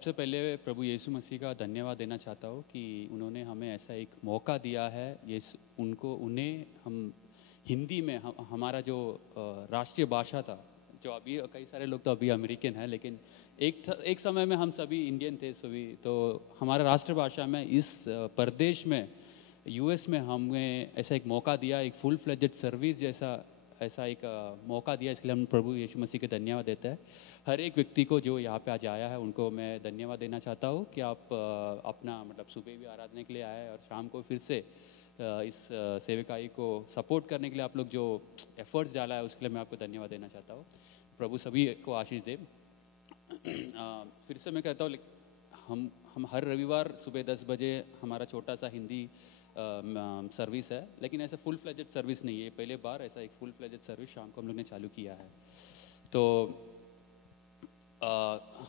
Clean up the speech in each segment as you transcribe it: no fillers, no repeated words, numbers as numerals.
सबसे पहले प्रभु यीशु मसीह का धन्यवाद देना चाहता हूँ कि उन्होंने हमें ऐसा एक मौका दिया है। ये उन्हें हम हिंदी में हमारा जो राष्ट्रीय भाषा था, जो अभी कई सारे लोग तो अभी अमेरिकन हैं, लेकिन एक समय में हम सभी इंडियन थे सभी, तो हमारा राष्ट्रभाषा में इस प्रदेश में यूएस में हमें ऐसा एक मौका दिया, एक फुल फ्लेजेड सर्विस जैसा ऐसा एक मौका दिया। इसके लिए हम प्रभु यीशु मसीह के धन्यवाद देते हैं। हर एक व्यक्ति को जो यहाँ पे आज आया है उनको मैं धन्यवाद देना चाहता हूँ कि आप अपना मतलब सुबह भी आराधना के लिए आए और शाम को फिर से इस सेवकाई को सपोर्ट करने के लिए आप लोग जो एफर्ट्स डाला है उसके लिए मैं आपको धन्यवाद देना चाहता हूँ। प्रभु सभी को आशीष दे। फिर से मैं कहता हूँ हम हर रविवार सुबह 10 बजे हमारा छोटा सा हिंदी सर्विस है, लेकिन ऐसा फुल फ्लेजेड सर्विस नहीं है। पहले बार ऐसा एक फुल फ्लेजेड सर्विस शाम को हम लोग ने चालू किया है। तो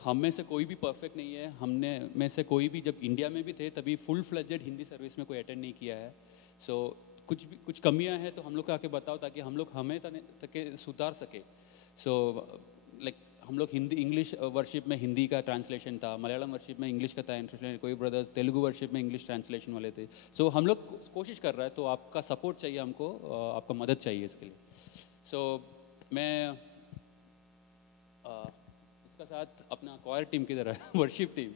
हम में से कोई भी परफेक्ट नहीं है। हमने में से कोई भी जब इंडिया में भी थे तभी फुल फ्लेजेड हिंदी सर्विस में कोई अटेंड नहीं किया है। सो कुछ कमियां हैं तो हम लोग को आके बताओ ताकि हम लोग हमें तक सुधार सके। सो लाइक हम लोग हिंदी इंग्लिश वर्शिप में हिंदी का ट्रांसलेशन था, मलयालम वर्शिप में इंग्लिश का ट्रांसलेशन, कोई ब्रदर्स तेलुगु वर्शिप में इंग्लिश ट्रांसलेशन वाले थे। सो हम लोग कोशिश कर रहा है, तो आपका सपोर्ट चाहिए हमको, आपका मदद चाहिए इसके लिए। सो मैं इसका साथ अपना क्वायर टीम की तरह वर्शिप टीम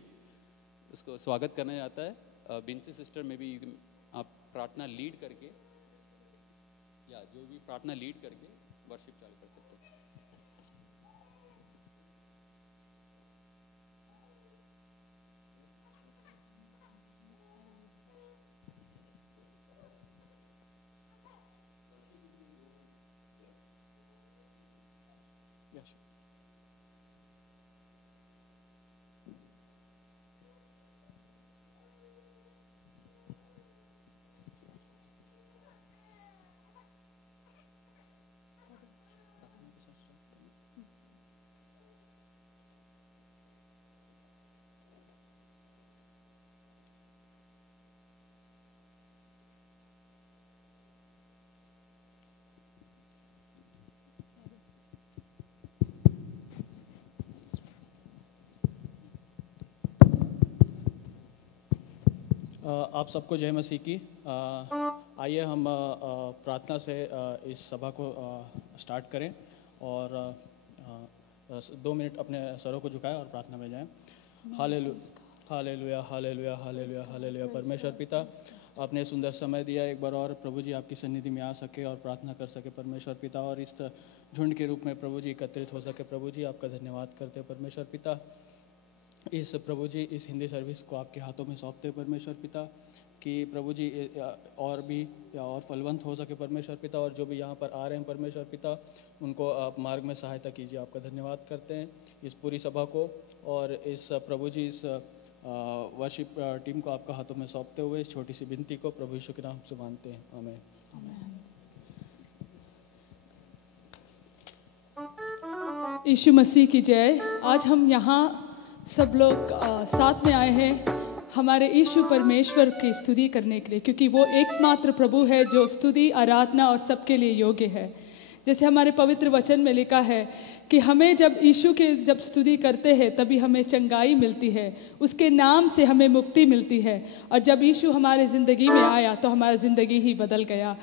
उसको स्वागत करना चाहता है। बिंसी सिस्टर में भी आप प्रार्थना लीड करके या जो भी प्रार्थना लीड करके वर्शिप चालू कर सकते हैं। आप सबको जय मसीह की। आइए हम प्रार्थना से इस सभा को स्टार्ट करें और 2 मिनट अपने सरों को झुकाएं और प्रार्थना में जाएं। Hallelujah hallelujah hallelujah hallelujah. परमेश्वर पिता, आपने सुंदर समय दिया एक बार और प्रभु जी आपकी सन्निधि में आ सके और प्रार्थना कर सके परमेश्वर पिता, और इस झुंड के रूप में प्रभु जी एकत्रित हो सके। प्रभु जी आपका धन्यवाद करते हैं परमेश्वर पिता। इस प्रभु जी इस हिंदी सर्विस को आपके हाथों में सौंपते परमेश्वर पिता, कि प्रभु जी और भी और फलवंत हो सके परमेश्वर पिता, और जो भी यहाँ पर आ रहे हैं परमेश्वर पिता उनको आप मार्ग में सहायता कीजिए। आपका धन्यवाद करते हैं इस पूरी सभा को, और इस प्रभु जी इस वर्शिप टीम को आपका हाथों में सौंपते हुए इस छोटी सी विनती को प्रभु यीशु के नाम से मानते हैं। आमीन। यीशु मसीह की जय। आज हम यहाँ सब लोग साथ में आए हैं हमारे यीशु परमेश्वर की स्तुति करने के लिए, क्योंकि वो एकमात्र प्रभु है जो स्तुति आराधना और सबके लिए योग्य है। जैसे हमारे पवित्र वचन में लिखा है कि हमें जब यीशु के जब स्तुति करते हैं तभी हमें चंगाई मिलती है, उसके नाम से हमें मुक्ति मिलती है। और जब यीशु हमारे ज़िंदगी में आया तो हमारी ज़िंदगी ही बदल गया।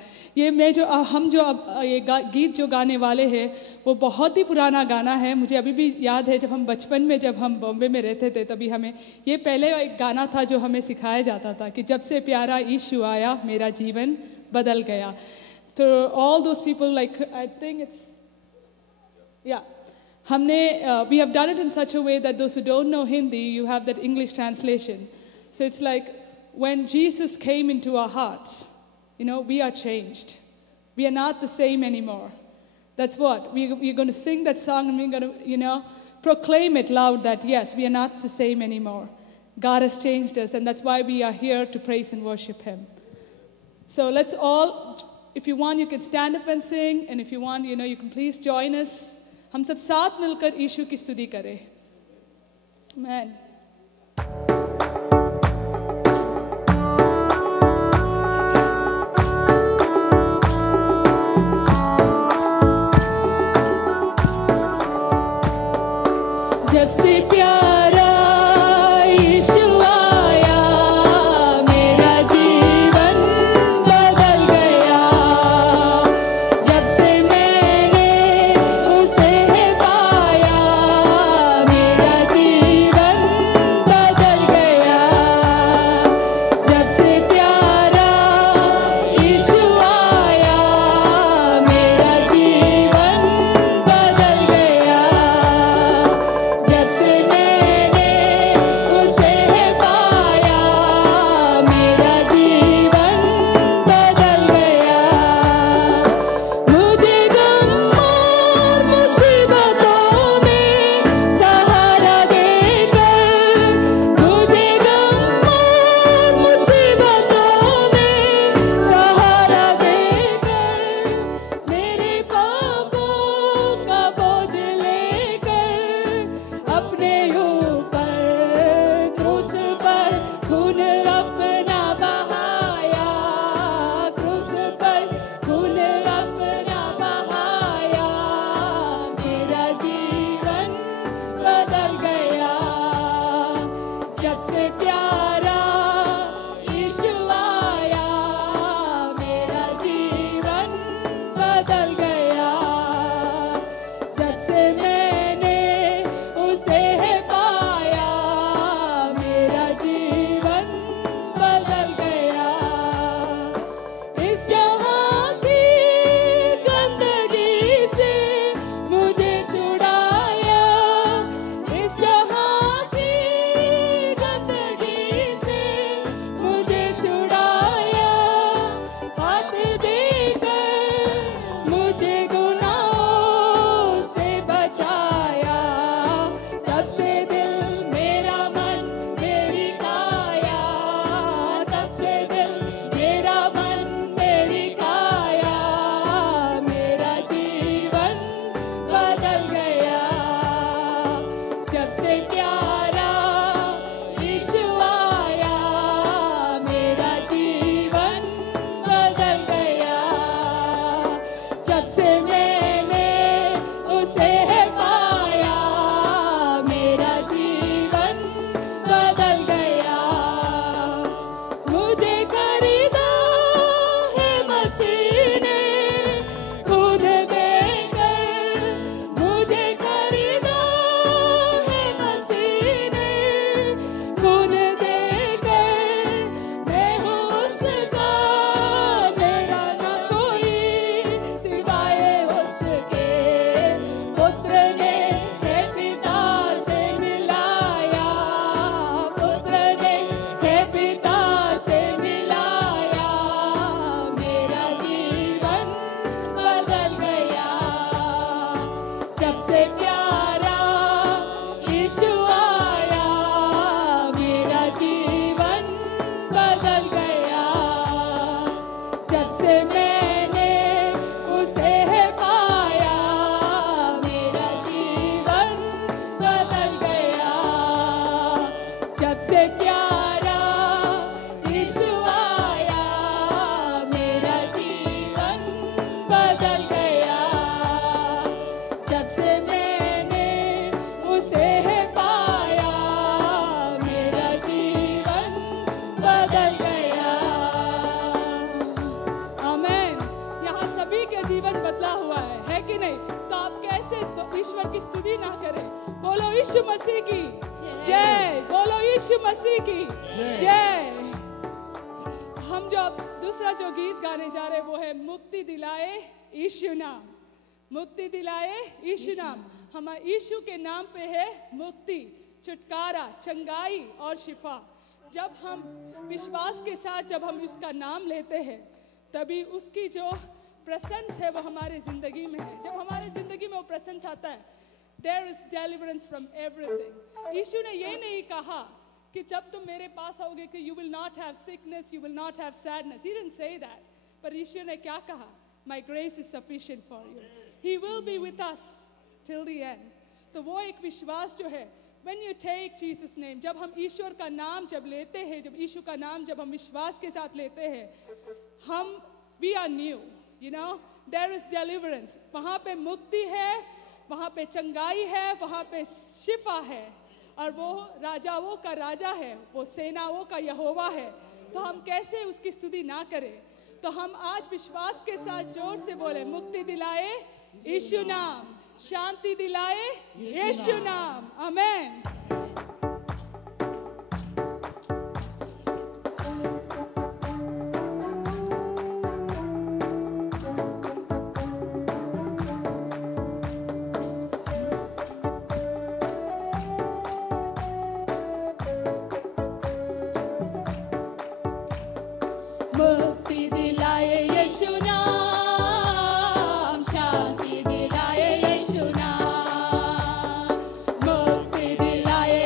हम जो अब ये गीत जो गाने वाले हैं वो बहुत ही पुराना गाना है। मुझे अभी भी याद है जब हम बचपन में जब हम बॉम्बे में रहते थे तभी हमें ये पहले एक गाना था जो हमें सिखाया जाता था कि जब से प्यारा यीशु आया मेरा जीवन बदल गया। तो all those people, like I think it's हमने we have done it in such a way that those who don't know Hindi, you have that English translation. So it's like when Jesus came into our hearts, we are changed. We are not the same anymore. That's what we're going to sing that song, and we're going to proclaim it loud that yes, we are not the same anymore. God has changed us, and that's why we are here to praise and worship Him. So let's all, if you want, you can stand up and sing, and if you want, you can please join us. हम सब साथ मिलकर यीशु की स्तुति करें। Amen. जब से प्यारा जब से प्यारा यीशु आया मेरा जीवन बदल गया, जब से मैंने उसे पाया मेरा जीवन बदल गया। आमीन। यहाँ सभी के जीवन बदला हुआ है कि नहीं? तो आप कैसे ईश्वर की स्तुति ना करें? बोलो यीशु मसीह की जय, बोलो यीशु मसीह की जय। हम जो दूसरा जो गीत गाने जा रहे हैं वो है मुक्ति दिलाए यीशु नाम, मुक्ति दिलाए यीशु नाम। हमारे यीशु के नाम पे है मुक्ति, छुटकारा, चंगाई और शिफा। जब हम विश्वास के साथ जब हम उसका नाम लेते हैं तभी उसकी जो प्रेजेंस है वो हमारे जिंदगी में है। जब हमारे जिंदगी में वो प्रेजेंस आता है, there is deliverance from everything। यीशु ने ये नहीं कहा कि जब तुम मेरे पास आओगे कि you will not have sickness, you will not have sadness। He didn't say that। पर यीशु ने क्या कहा? My grace is sufficient for you। He will be with us till the end। तो वो एक विश्वास जो है, when you take Jesus name, जब हम ईश्वर का नाम जब लेते हैं, जब यीशु का नाम जब हम विश्वास के साथ लेते हैं, हम we are new, you know, there is deliverance। वहाँ पे मुक्ति है, वहाँ पे चंगाई है, वहाँ पे शिफा है, और वो राजाओं का राजा है, वो सेनाओं का यहोवा है। तो हम कैसे उसकी स्तुति ना करें? तो हम आज विश्वास के साथ जोर से बोले, मुक्ति दिलाए यीशु नाम, शांति दिलाए यीशु नाम। आमीन। मुक्ति दिलाए यीशु नाम, शांति दिलाए यीशु नाम, मुक्ति दिलाए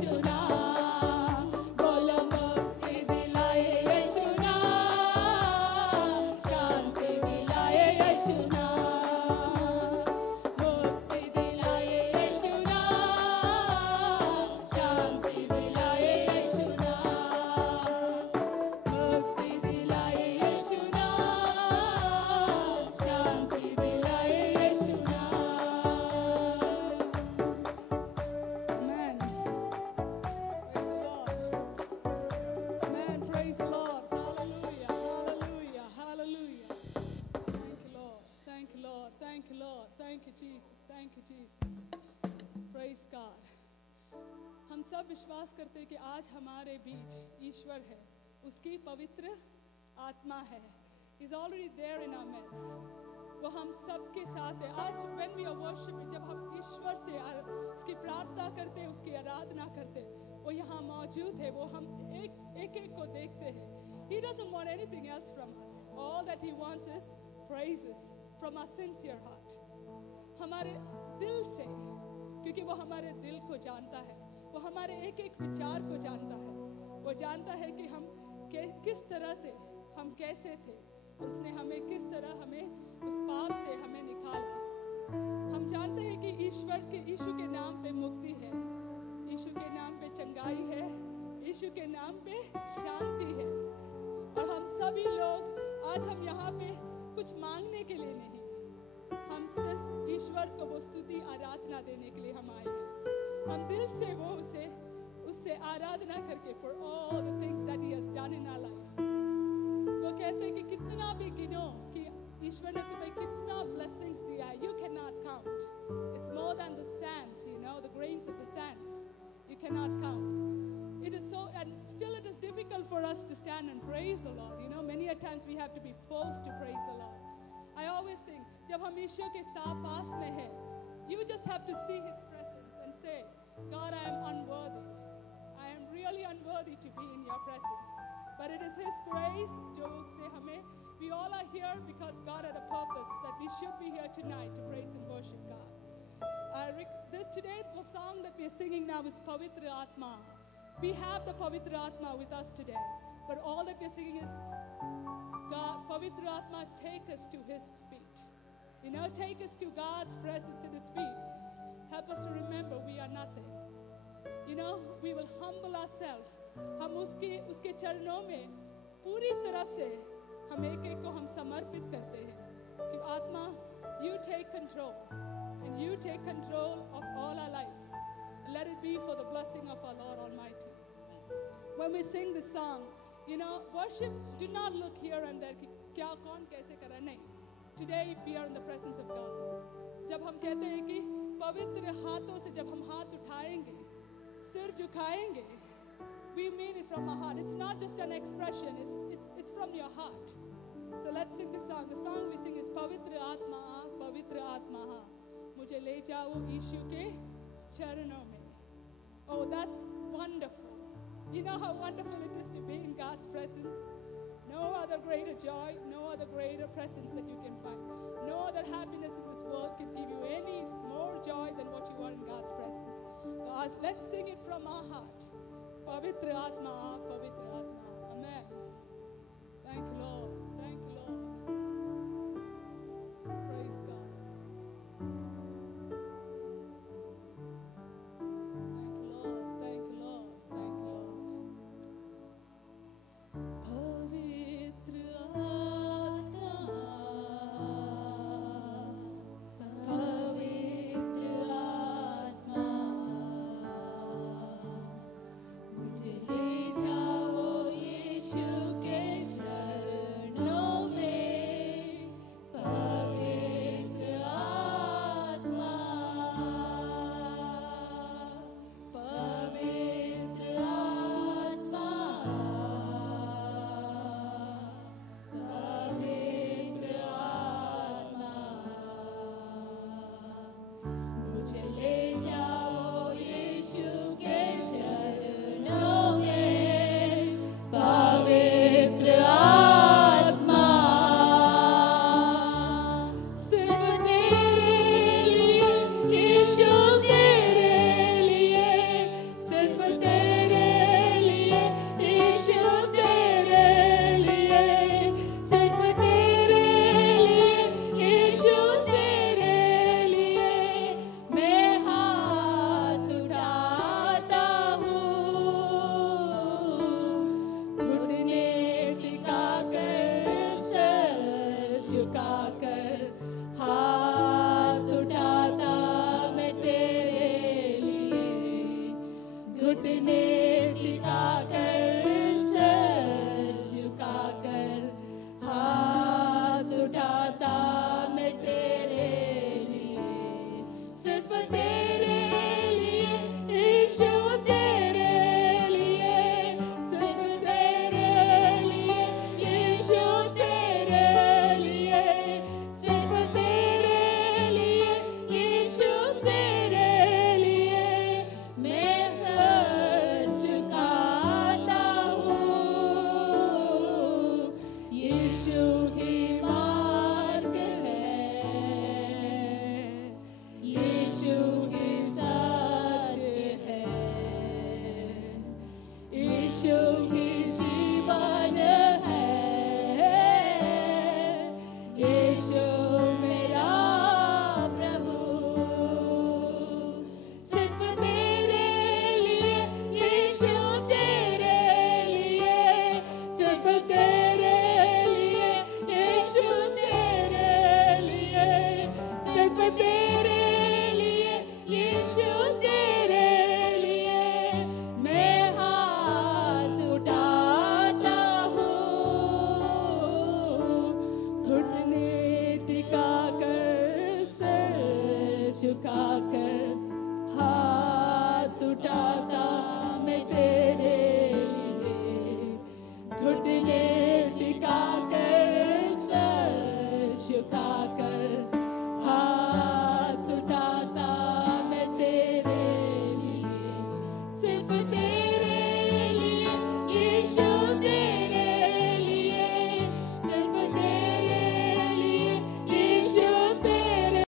यीशु नाम, बोलो मुक्ति दिलाए यीशु नाम, शांति दिलाए यीशु नाम, मुक्ति दिलाए यीशु नाम, शांति दिलाए यीशु नाम, मुक्ति दिलाए यीशु नाम, शांति दिलाए यीशु नाम। Amen. Praise the Lord. Amen. Praise the Lord. Hallelujah. Hallelujah. Hallelujah. Thank you, Lord. Thank you, Lord. Thank you, Lord. Thank you, Jesus. Thank you, Jesus. Praise God. हम सब विश्वास करते हैं कि आज हमारे बीच ईश्वर है, उसकी पवित्र आत्मा है. He's already there in our midst. वो हम सब के साथ है. आज when we are worshiping, जब हम ईश्वर से उसकी प्रार्थना करते हैं, उसकी आराधना करते हैं, वो यहाँ मौजूद है. वो हम एक एक को देखते हैं. He doesn't want anything else from us. All that he wants is praises from our sincere heart. हमारे दिल से, क्योंकि वो हमारे दिल को जानता है, वो हमारे एक एक विचार को जानता है. वो जानता है कि हम किस तरह थे, हम कैसे थे, और उसने हमें किस तरह हमें उस पाप से हमें निकाला. हम जानते हैं कि यीशु के नाम पे मुक्ति है, यीशु के नाम पे चंगाई है, यीशु के नाम पे शांति है. और हम सभी लोग आज हम यहाँ पे कुछ मांगने के लिए नहीं, हम सिर्फ ईश्वर को वो स्तुति आराधना देने के लिए हम आए हैं. हम दिल से वो उससे आराधना करके for all the things that he has done in our life. वो कहते हैं कि कितना भी गिनो कि ईश्वर ने तुम्हें कितना blessings दिया है, you cannot count. It's more than the sands, the grains of the sands. You cannot count. It is so, and still it is difficult for us to stand and praise the Lord. Many a times we have to be forced to praise the Lord. I always think, जब हम ईश्वर के पास में हैं, you just have to see His presence and say, God, I am unworthy. I am really unworthy to be in your presence. But it is His grace, जो उसने हमें, we all are here because God had a purpose that we should be here tonight to praise and worship God. Today, the song that we are singing now is Pavitra Atma. We have the Pavitra Atma with us today. But all that we are singing is, God, Pavitra Atma, take us to His feet. Take us to God's presence in His feet. Help us to remember we are nothing. We will humble ourselves. हम उसके चरणों में पूरी तरह से हम एक को हम समर्पित करते हैं कि आत्मा, you take control and you take control of all our lives. And let it be for the blessing of our Lord Almighty. When we sing this song, worship, do not look here and there कि क्या कौन कैसे कर रहा है. नहीं. Today we are in the presence of God. जब हम कहते हैं कि पवित्र हाथों से जब हम हाथ उठाएंगे, सिर झुकाएंगे, we mean it from our heart. It's not just an expression, it's from your heart. So let's sing this song. The song we sing is Pavitra Atma, मुझे ले जाओ यीशु के चरणों में. Oh, that's wonderful. You know how wonderful it is to be in God's presence? No other greater joy, no other greater presence that you can find. No other happiness in this world can give you any more joy than what you are in God's presence. God, let's sing it from our heart. Pavitra Atma, Pavitra Atma. Amen. Thank you, Lord. Thank you, Lord. Praise God. Thank you, Lord. Thank you, Lord. Pavitra Atma, Pavitra Atma, मुझे ले जाओ घुटने टिकाकर sir झुकाकर हाथ उठाता मैं तेरे लिए, सिर्फ तेरे लिए यीशु, तेरे लिए, सिर्फ तेरे लिए यीशु, तेरे लिए, सिर्फ तेरे लिए यीशु, तेरे लिए मैं सर झुकाता हूँ। यीशु ही मार्ग है, यीशु ही सत्य है, यीशु ही जीवन है, यीशु मेरा प्रभु। सिर्फ तेरे लिए यीशु, तेरे लिए, सिर्फ तेरे लिए यीशु, तेरे लिए, सिर्फ तेरे लिए यीशु, तेरे लिए मैं हाथ उठाता हूँ। घुटने टिकाकर सर झुकाकर हाथ